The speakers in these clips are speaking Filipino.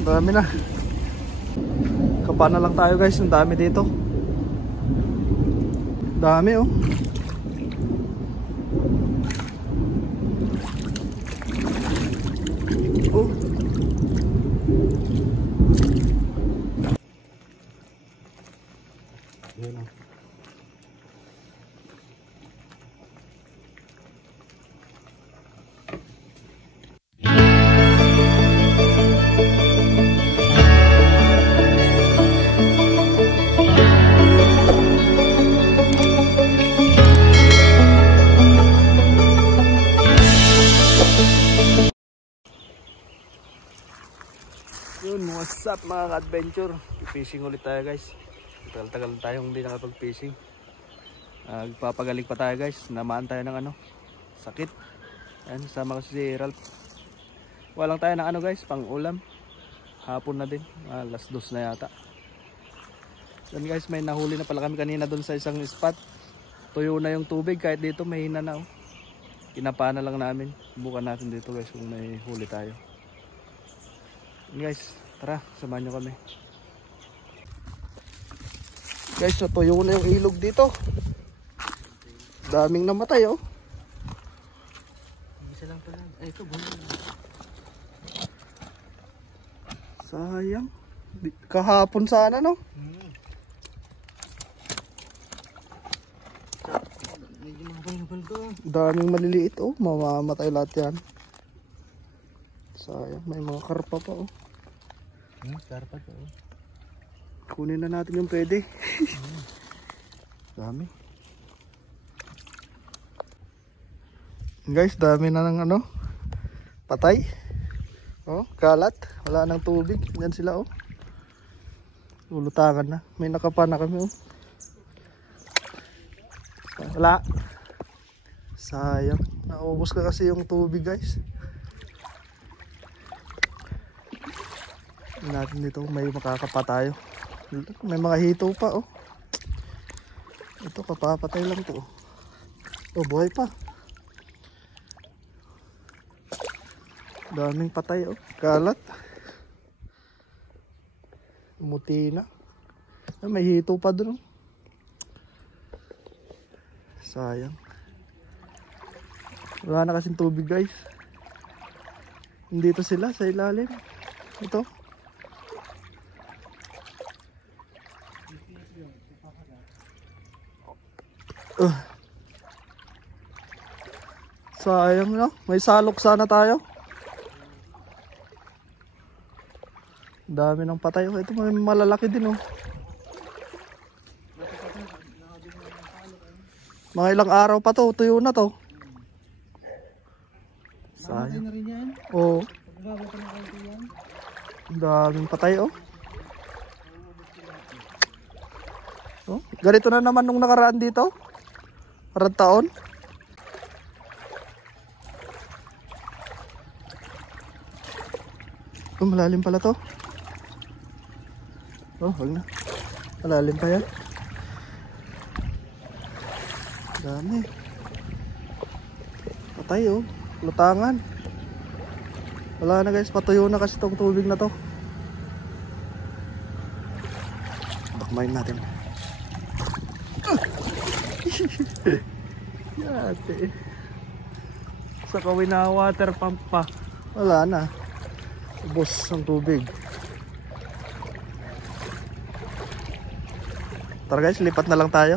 Dami na. Kapa na lang tayo guys, ang dami dito. Dami oh. Oh. Yan oh. Yun, what's up mga ka-adventure? Fishing ulit tayo guys. Tagal-tagal tayong hindi nakapag-fishing. Papagaling pa tayo guys. Namaan tayo ng ano, sakit. Ayan, sama ko si Ralph. Walang tayo ng ano guys, pang ulam. Hapon na din, alas 2 na yata. Yan guys, may nahuli na pala kami kanina doon sa isang spot. Tuyo na yung tubig, kahit dito mahina na oh. Kinapa na lang namin. Bukan natin dito guys kung may huli tayo. Guys, tara, samahan nyo kami. Guys, natuyo na yung ilog dito. Daming namatay oh. Isa lang pala. Ay, ito buhay. Sayang. Kahapon sana no? Daming maliliit oh. Mamamatay lahat yan. Sayang, may mga karpa pa oh. Karpa pa oh. Kunin na natin yung pwede. Dami. Guys, dami na ng ano, patay. Oh, kalat. Wala nang tubig. Yan sila oh. Lulutangan na. May nakapa na kami oh. Wala. Sayang. Naubos ka kasi yung tubig guys. Natin dito may makakapa tayo. May mga hito pa oh. Ito kapapatay lang to oh. Buhay pa. Daming patay oh. Kalat. Muti na. May hito pa dun oh. Sayang. Wala na kasing tubig guys. Dito sila sa ilalim. Ito. Sayang no. May salok sana tayo. Dami ng patay. Ito may malalaki din oh. Mga ilang araw pa to. Tuyo na to. Sayang. Oo. Daming patay oh. Oh, ganito na naman nung nakaraan dito. Parang taon. Oh, malalim pala to. Oh, wag na. Malalim pa yan. Dami. Patay oh. Lutangan. Wala na guys. Patuyo na kasi itong tubig na to. Bakmain natin. Yate. Sa Kawina water pump pa. Wala na. Ubos ang tubig. Tara guys, lipat na lang tayo.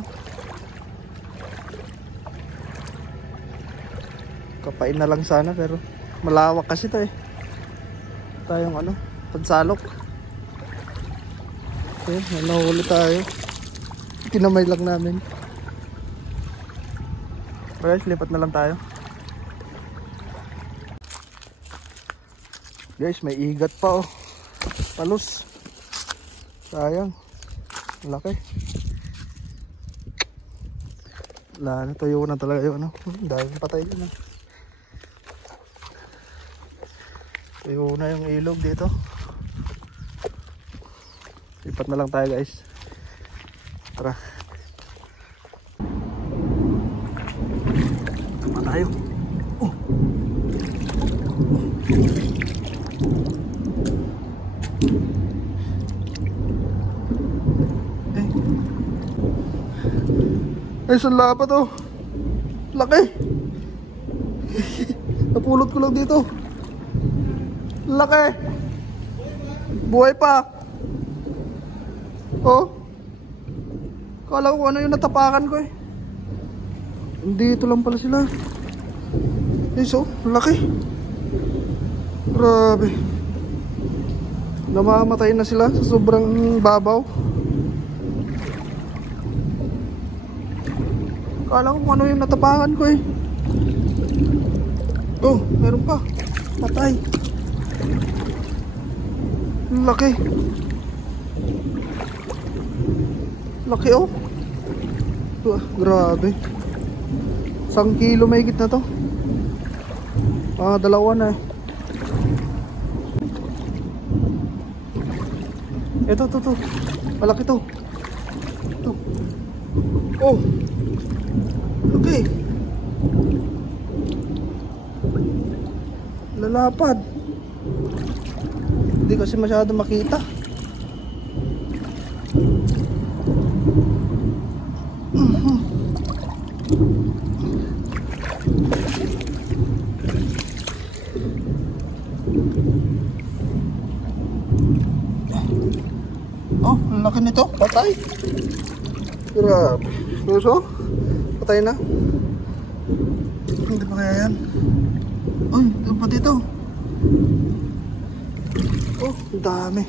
Kapain na lang sana pero malawak kasi ito eh. Tayong ano, pansalok. Okay, nahuli tayo. Tinamay lang namin. Tara guys, lipat na lang tayo. Guys, may igat pa oh. Palos. Sayang. Laki. Wala na, tuyo na talaga yung ano. Dahil patay na. Tuyo na yung ilog dito. Lipat na lang tayo guys. Tara. Tama tayo. Oh. Guys, ang lapa to. Laki. Napulot ko lang dito. Laki. Buhay pa. Oh. Kala ko ano yung natapakan ko eh. Dito lang pala sila. Guys, oh, laki. Grabe. Namamatay na sila sa sobrang babaw. Kala ko kung ano yung natapakan ko eh. Oh, meron pa. Patay. Laki. Laki oh. Grabe. 1 kilo may higit na to. Dalawa na eh. Ito, to. Malaki to. Ito. Oh. Okay. Lalapad. Hindi kasi masyado makita. Oh, ang laki nito. Patay. Grabe. So, patay na. Hindi pa kaya yan. Uy, doon pa dito. Oh, ang dami.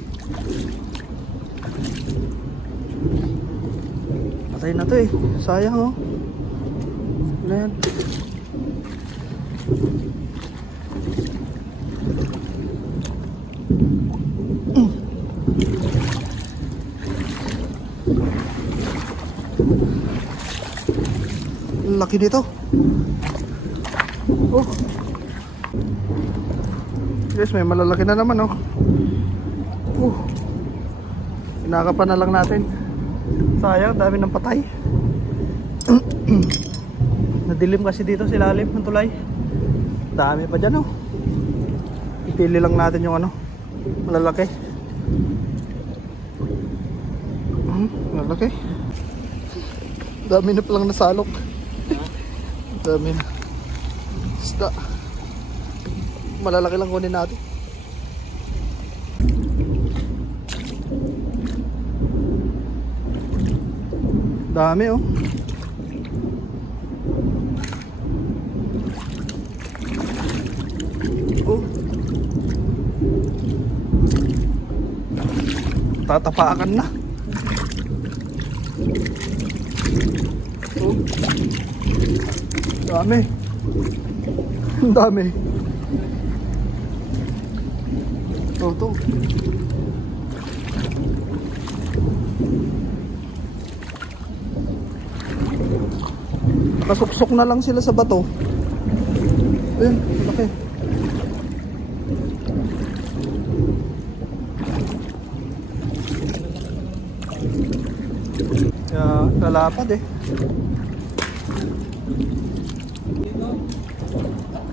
Patay na to eh. Sayang oh. Ano yan? Laki dito. Oh. Guys, may malalaki na naman oh. Inakapan na lang natin. Sayang, dami ng patay. Nadilim kasi dito sa ilalim ng tulay. Dami pa dyan oh. Ipili lang natin yung ano, malalaki. Malalaki. Dami na palang nasalok. Dami na. Isda. Malalaki lang kunin natin. Dami oh. Oh. Tatapakan na. Oh. Dami. Dami. To. Nakasuksok na lang sila sa bato. Ayun, malaki. Kaya lalapad eh.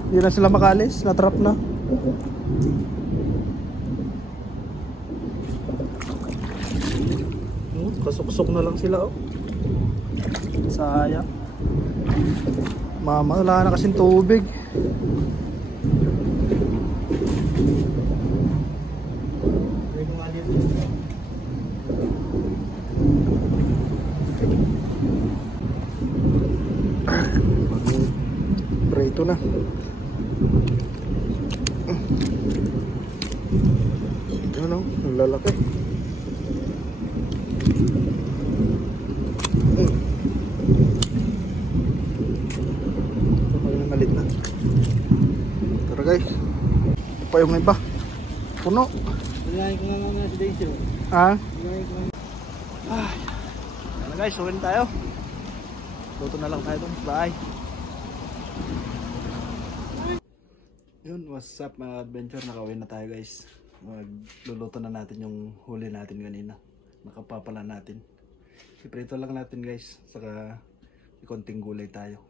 Hindi na sila makalis, natrap na. Kasuksok na lang sila oh. Sayang. Mama, wala na kasing tubig. Prito na. Ano, ang lalaki. Malit na. Tara guys. Ito pa yung iba. Puno. Pagkain ko nga mga si Daisy. Ha? Pagkain ko nga. Tara guys, uwin tayo. Luto na lang tayo dun. Bye. Yun, what's up mga adventure. Nakauwi na tayo guys. Magluluto na natin yung huli natin kanina. Nakapapala natin. Iprito lang natin guys. Saka konting gulay tayo.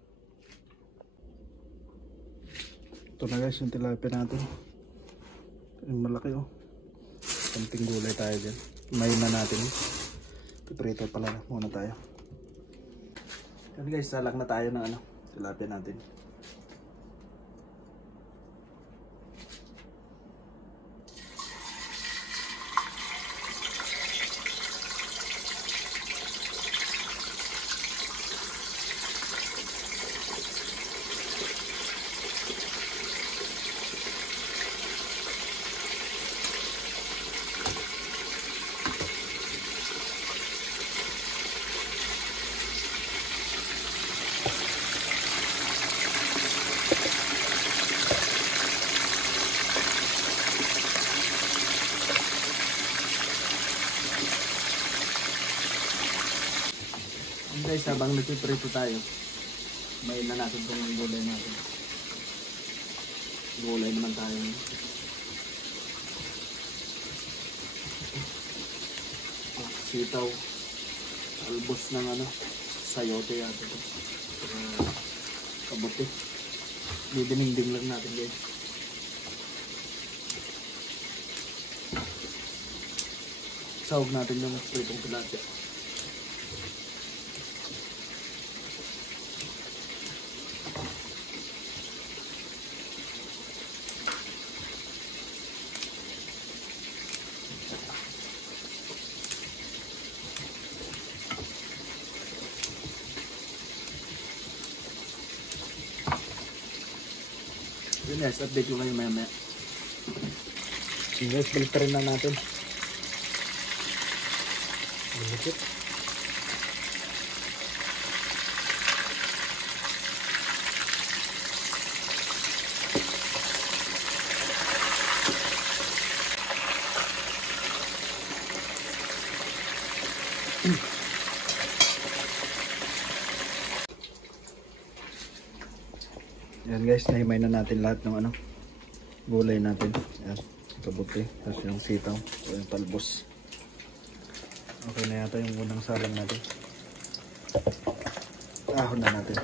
Ito na guys yung tilapia natin. Yung malaki oh. Konting gulay tayo dyan. Mayin na natin. Iprito pala muna tayo. Yan guys, salak na tayo ng ano, tilapia natin. Guys, habang nagpiprito tayo, main na natin itong gulay natin. Gulay naman tayo. Sitaw, albos ng ano, sayote yata ito. Kabuti. Didinigdig lang natin guys. Sahog natin yung pritong tilapia. Yun guys, update ko kayo maya. Guys, balik rin na natin. Balik. Yan guys, nahimay na natin lahat ng ano, gulay natin. Yan, kabuti, tapos yung sitaw, o yung talbos. Okay na yata yung unang salang natin. Ahon na natin.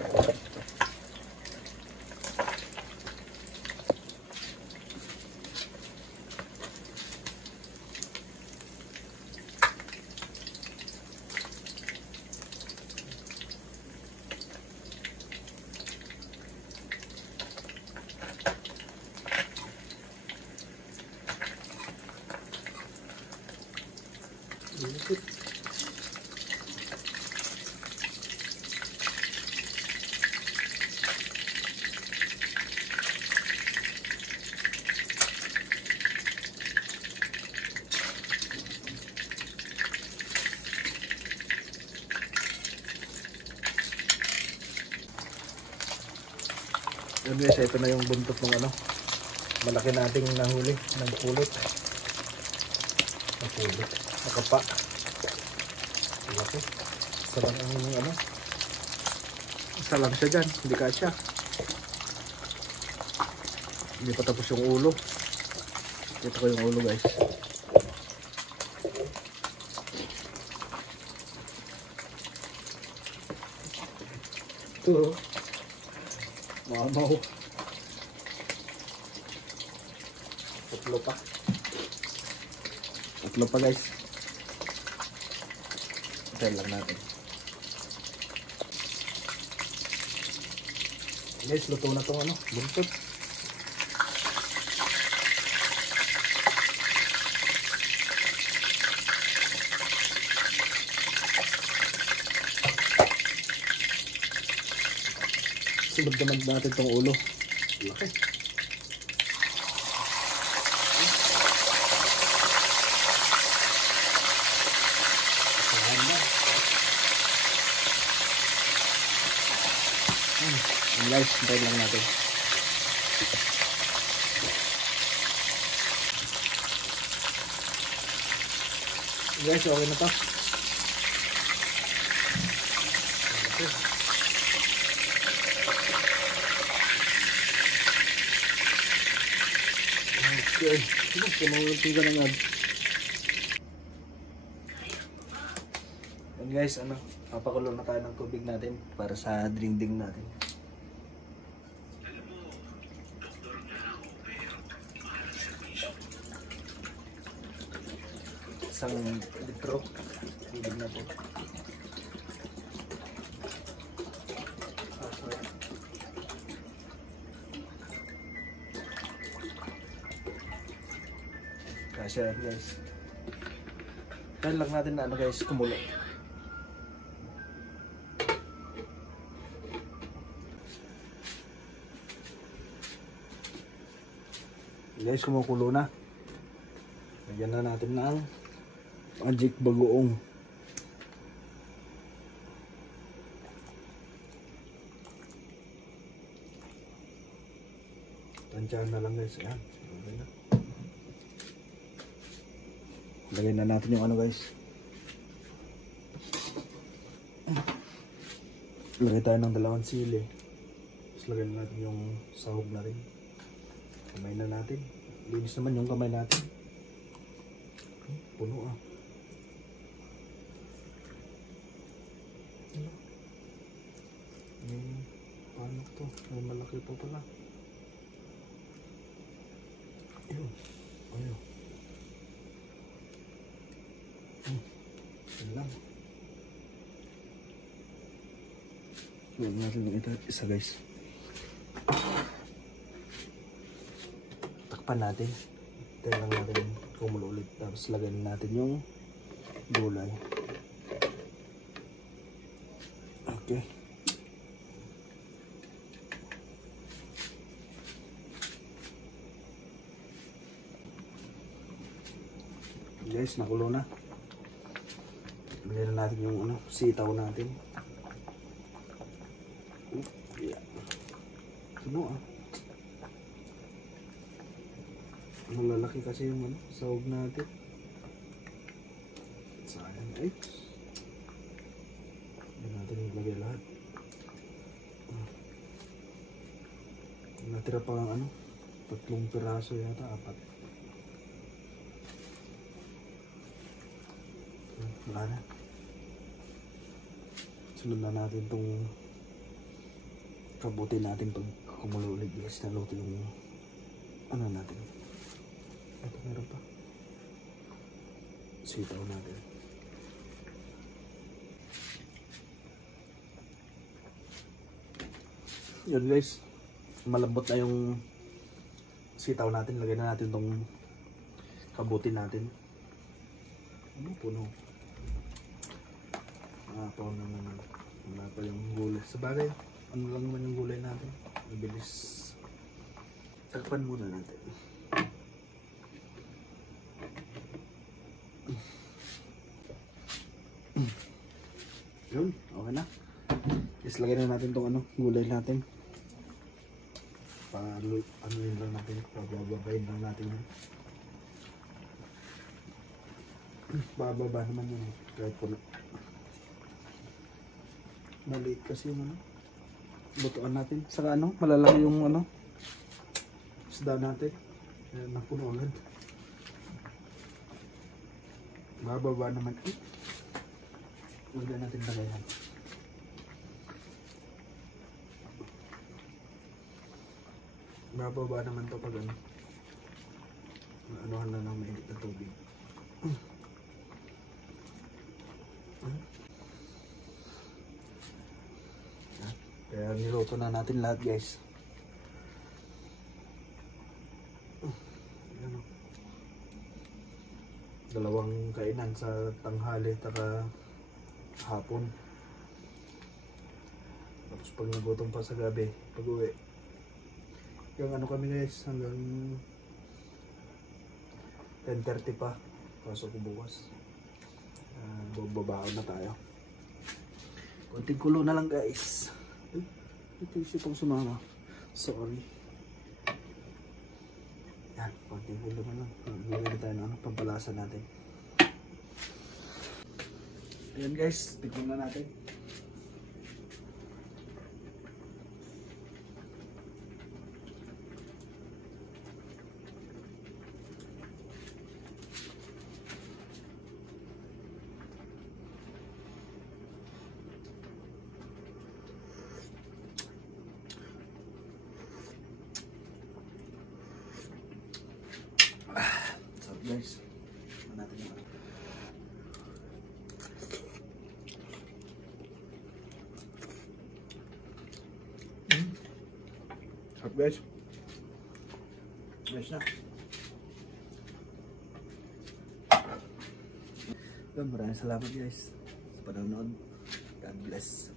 Yun guys, ito na yung buntot ng ano, malaki nating nahuli ng pulot. Nakapa. Malaki. Isa lang ang ano, isa lang siya dyan, hindi kasya. Hindi pa tapos yung ulo. Ito ko yung ulo guys. Ito mamaw. Tatlo pa guys. Ito lang natin guys, luto na tong ano, buntot. Sunod naman natin itong ulo. Laki. Guys, hintayin lang natin. Guys, okay na to. Okay. Kumuluntin ka na nga. And guys, ano, papakulo na tayo ng tubig natin para sa dinding natin. Isang litro tubig na po. Kasi yan guys. Tayo lang natin na ano guys, kumulo. Guys, kumukulo na. Lagyan na natin ng magic bagoong. Tansyahan na lang guys. Ayan. Okay na. Lagyan na natin yung ano guys. Lagay tayo ng 2 sili. Tapos lagyan na natin yung sahog na rin. Kamay na natin. Linis naman yung kamay natin. Puno ah. Paano to? May malaki pa pala. Ayun. Ayun. Yan lang. Lagyan natin yung isa guys. Takpan natin. Tayo lang natin kumulo ulit. Tapos lagyan natin yung gulay. Okay. Guys, nakulo na. Lagyan na natin yung ano, sitaw natin. Yeah. Ano ah? Malalaki kasi yung ano, sahog natin. Sayang ay. Hindi natin ilagay lahat. Natira pa ang ano, 3 piraso yata, 4. Wala na. Sunod na natin itong kabuti natin pag kumulo ulit guys. Naluto yung ano natin. Ito meron pa. Sitaw natin. Yun guys. Malambot na yung sitaw natin. Lagyan na natin itong kabuti natin. Ano puno? Paano naman. Wala pa yung gulay. Sabagay, ano lang naman yung gulay natin. Mabilis. Takpan muna natin. Yun, okay na. Is lagyan na natin tong ano, gulay natin. Ano yun lang natin. Pababayin lang natin yun. Bababa naman yun. Kahit puno. Maliit kasi yung ano, lutuan natin. Saka ano, malalaki yung ano, isda natin. Ayan, napuno agad. Bababa naman. Huwag na natin lagayan. Bababa naman to pag ano, anuhan na ng mainit na tubig. Kaya niluto na natin lahat guys. Ayan, 2 kainan sa tanghali at hapon. Tapos pag nagutom pa sa gabi, pag uwi. Yung ano kami guys, hanggang 10:30 pa. Pasok ko bukas. Babaon na tayo. Konting kulo na lang guys. Ito yung pang sumama. Sorry. Yan, konting kulo na lang. Nilagay tayo ng ano, pampalasa natin. Ayan guys, tignan na natin. Guys, natin naman. Sarap guys. Guys na. Yun, maraming salamat guys sa panonood. God bless.